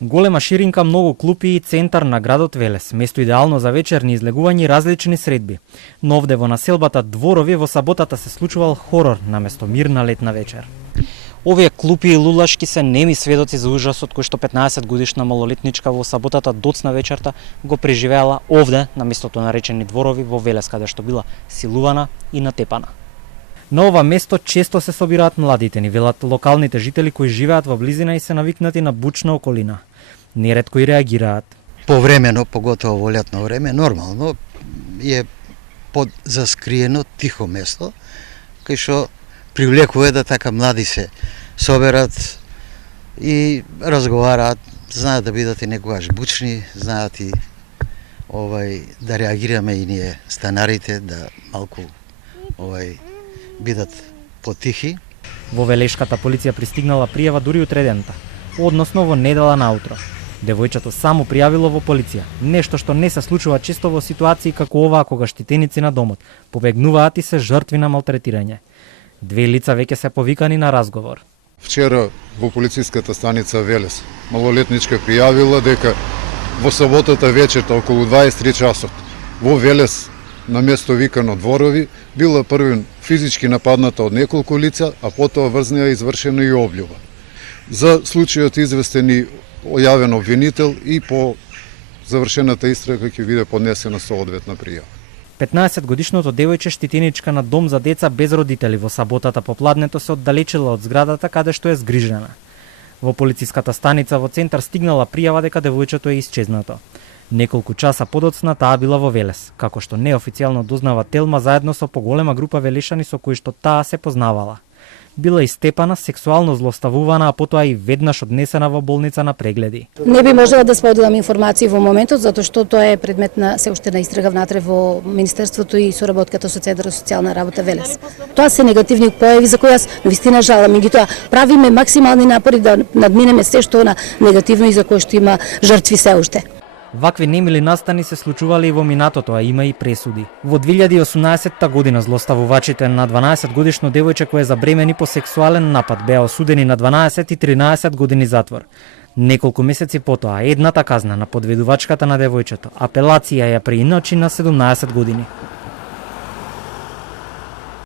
Голема ширинка, многу клупи и центар на градот Велес, место идеално за вечерни излегувања и различни средби. Но овде во населбата Дворови во саботата се случувал хорор наместо мирна летна вечер. Овие клупи и лулашки се неми сведоци за ужасот кој што 15 годишна малолетничка во саботата доцна вечерта го преживеала овде на местото наречени Дворови во Велес, каде што била силувана и натепана. На ова место често се собираат младите, ни велат локалните жители кои живеат во близина и се навикнати на бучна околина. Неретко и реагираат. Повремено, поготово во летно време, нормално е под заскриено тихо место, кај што привлекува да така млади се соберат и разговараат, знаат да бидат и некогаш бучни, знаат и да реагираме и ние станарите, да малку бидат потихи. Во Велешката полиција пристигнала пријава дури утредента, односно во недела наутро. Девојчето само пријавило во полиција, нешто што не се случува често во ситуации како оваа кога штитеници на домот побегнуваат и се жртви на малтретирање. Две лица веќе се повикани на разговор. Вчера во полициската станица Велес малолетничка пријавила дека во саботата вечерта околу 23 часот во Велес на место викано Дворови била првен физички нападната од неколку лица, а потоа врз неа извршена и облјуба. За случајот известен и ојавен обвинител и по завршената истрага ќе биде поднесена соодветна пријава. 15-годишното девојче штитеничка на дом за деца без родители во саботата попладнето се оддалечила од зградата каде што е згрижена. Во полициската станица во центар стигнала пријава дека девојчето е исчезнато. Неколку часа подоцна таа била во Велес, како што неофицијално дознава Телма заедно со поголема група велешани со кои што таа се познавала. Била истепана, сексуално злоставувана, а потоа и веднаш однесена во болница на прегледи. Не би можела да споделам информации во моментот, затоа што тоа е предмет на се уште на истрага внатре во Министерството и соработката со Центарот за социјална работа Велес. Тоа се негативни појави за кои јас навистина жалам, меѓутоа правиме максимални напори да надминеме се што на негативно и за кои што има жртви се уште. Вакви немили настани се случувале и во минатото, а има и пресуди. Во 2018 година злоставувачите на 12 годишно девојче кое забремени по сексуален напад беа осудени на 12 и 13 години затвор. Неколку месеци потоа едната казна на подведувачката на девојчето, апелација ја преиначи на 17 години.